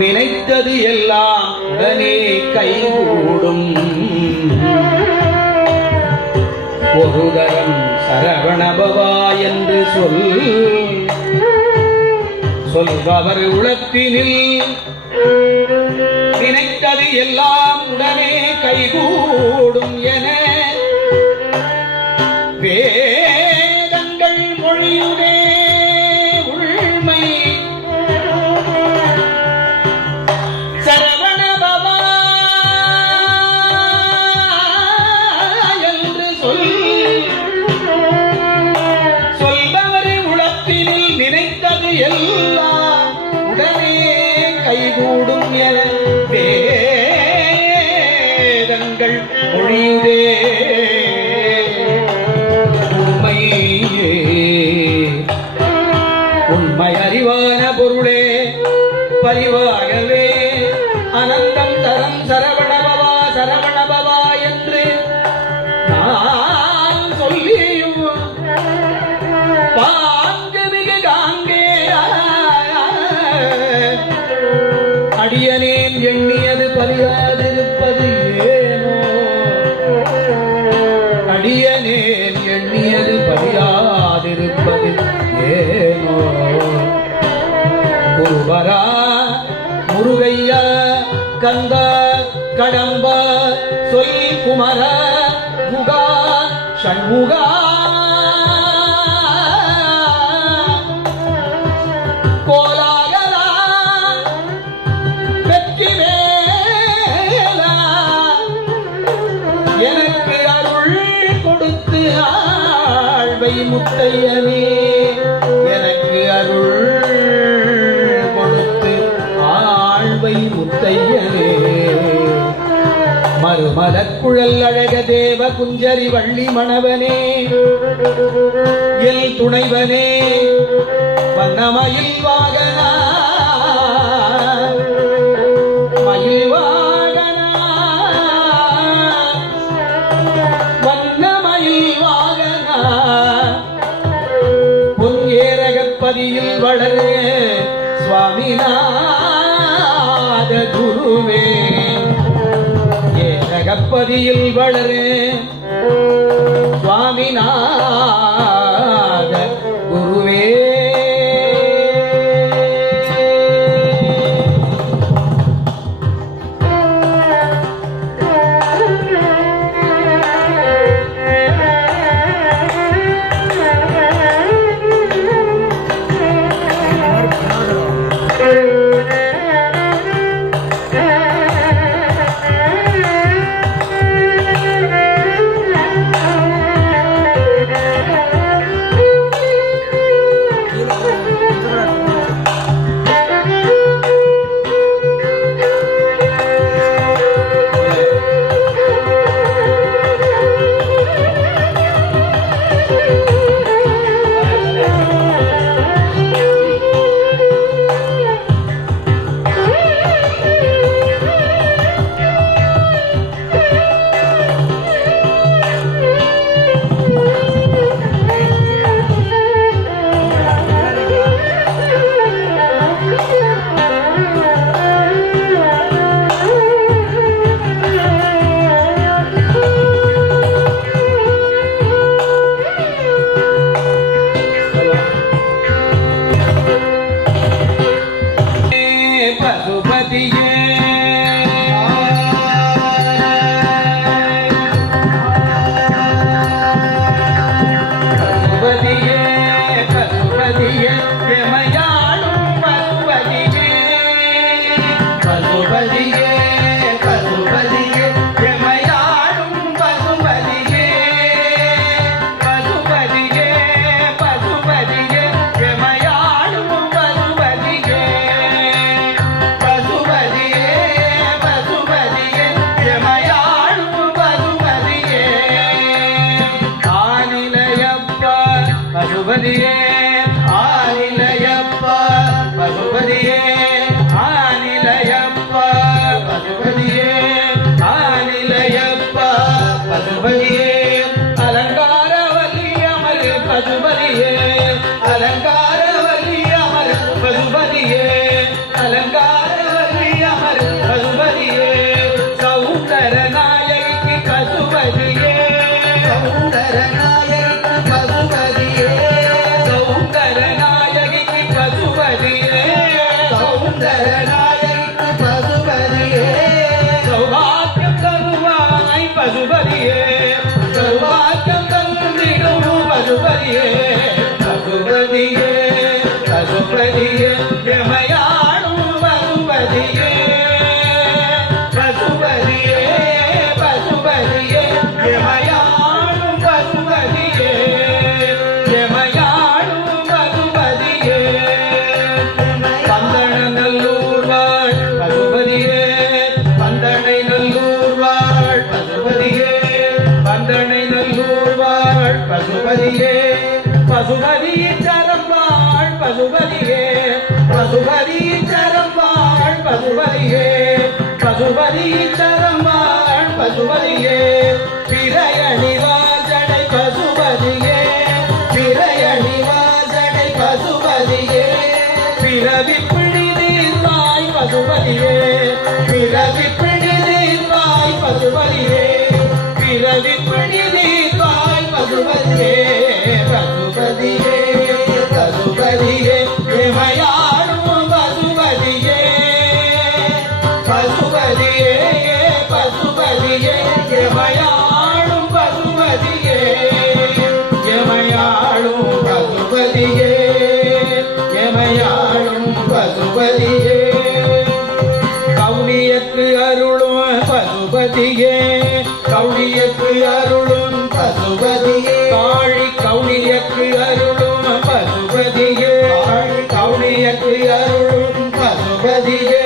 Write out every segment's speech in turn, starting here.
நினைத்தது எல்லாம் உடனே கைகூடும். ஒரு தரம் சரவணபவா என்று சொல்பவர் உளத்தினில் நினைத்தது எல்லாம் உடனே கைகூடும் என வேதங்கள் மொழியுடே உள்மை சரவணபவா என்று சொல்பவர் உளத்தினில் நினைத்தது எல்லாம் உடனே கைகூடும் என வேதங்கள் மொழியுடே உண்மை அறிவான பொருளே பரிவாகவே அனந்தம் தரம் சரவணபவா சரவணபவா என்று நான் சொல்லியும் பாங்கு மிகு காங்கே அடியனேன் எண்ணியது பலியாதிருப்பது ஏனோ அடியனேன் எண்ணியது பலியாதிருப்பது ஏனோ குருவரா முருகையா கந்த கடம்ப சொல் குமர முகா ஷண்முகா கோலாகலா வெற்றி வேலா எனக்கு அருள் கொடுத்து ஆழ்வை முத்தையனே எனக்கு அருள் கொடுத்து ஆழ்வை முத்தையனே மறுமலக்குழல் அழக தேவ குஞ்சரி வள்ளி மணவனே எல் துணைவனே வண்ணமயில் வாகனா மயில் வாகனா வண்ணமயில் வாகனா பொன் ஏரகப்பதியில் வளரே சுவாமிநாத குருவே ஏரகப்பதியில் வளரே சுவாமிநாத குருவே பசுபதியே ஆனிலையப்பா பசுபதியே ஆனிலையப்பா பசுபதியே ஆனிலையப்பா பசுபதியே அலங்கார வல்லி அமர் பசுபதியே பசுபதி சரம்பாள் பசுபதியே பசுபதி சரம்பாள் பசுபதியே பசுபதி சரம்பாள் பசுபதியே பிறையணி வாசனை பசுபதியே பிறையணி வாசனை பசுபதியே பிறவி பிடி தீர்வாய் பசுபதியே பிறவி பிடி தீர்வாய் பசுபதியே பிறவி பிடி தீர்வாய் பசுபதியே பசுபதியே பசுபதியே இமையாடும் பசுபதியே பசுபதியே பசுபதியே இமையாடும் பசுபதியே இமையாடும் பசுபதியே இமையாடும் பசுபதியே கௌடியக்கு அருளும் பசுபதியே கௌடியக்கு அருளும் பசுபதியே காழி கௌடியக்கு அருளும் பசுபதியே காழி கௌடியக்கு அருளும் பசுபதியே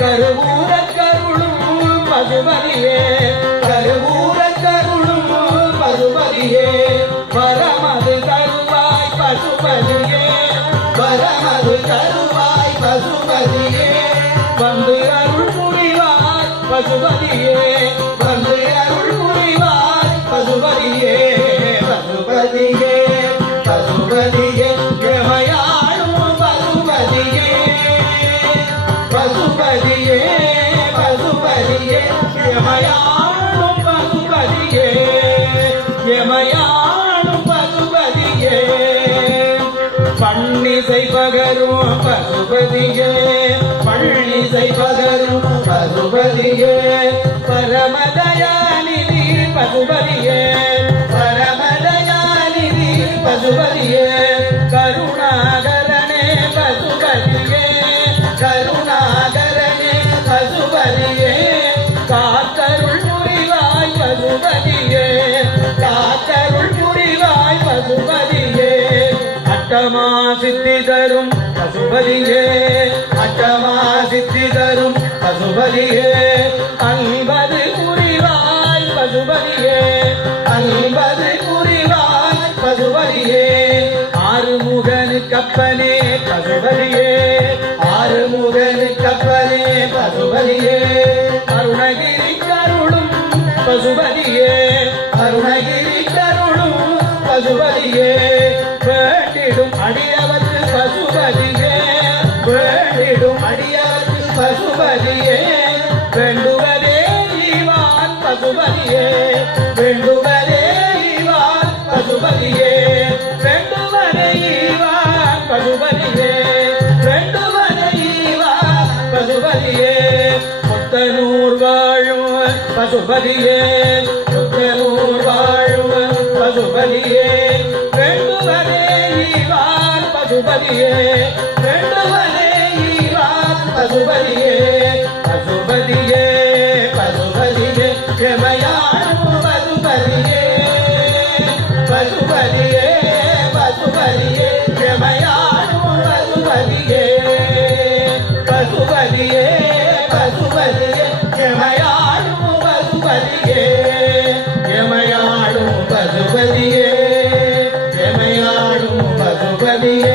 கருவூர கருளும் பசுபதியே கருவூர கருளும் பசுபதியே வரமது தருவாய் பசுபதியே வரமது தருவாய் பசுபதியே வந்து அருள் புரிவாய் பசுபதியே வந்து அருள் புரிவாய் பசுபதியே பசுபதியே பசுபதியே எமையாடும் பசுபதியே பசுபதியே பசுபதியே எமையாடும் பசுபதியே எமையாடும் பசுபதியே பன்னிசை பகரும் பசுபதியே பன்னிசை பகரும் பசுபதியே பரமதயாநிதி பசுபதியே பரமதயாநிதி பசுபதியே கருணாகரனே பசுபதியே கருணாகரனே பசுபதியே காத்தருள் புரிவாய் பசுபதியே காத்தருள் புரிவாய் பசுபதியே அட்டமா சித்தி தரும் பசுபதியே அட்டமா சித்தி தரும் பசுபதியே அன்பது புரிவாய் பசுபதியே அன்பது புரிவாய் பசுபதியே ஆறுமுகனு கப்பனே பசுபதியே ஆறுமுகனு கப்பனே பசுபதியே அருணகிரி கருளும் பசுபதியே அருணகிரி கருளும் பசுபதியே வேண்டிடும் அடியவர்க்கு பசுபதியே வேண்டிடும் அடியவர்க்கு பசுபதியே வேண்டுவதே ஈவான் பசுபதியே வேண்டுவதே ஈவான் பசுபதியே வேண்டுவதே ஈவான் பசுபதியே வேண்டுவதே ஈவான் பசுபதியே முத்தனூர் வாழும் பசுபதியே முத்தனூர் வாழும் பசுபதியே வேண்டுவதே ஈவான் பசுபதியே வேண்டுவதே ஈவான் பசுபதியே பசுபதியே பசுபதியே எமையாடும் பசுபதியே பசுபதியே பசுபதியே எமையாடும் பசுபதியே பசுபதியே பசுபதியே எமையாடும் பசுபதியே எமையாடும் பசுபதியே எமையாடும் பசுபதியே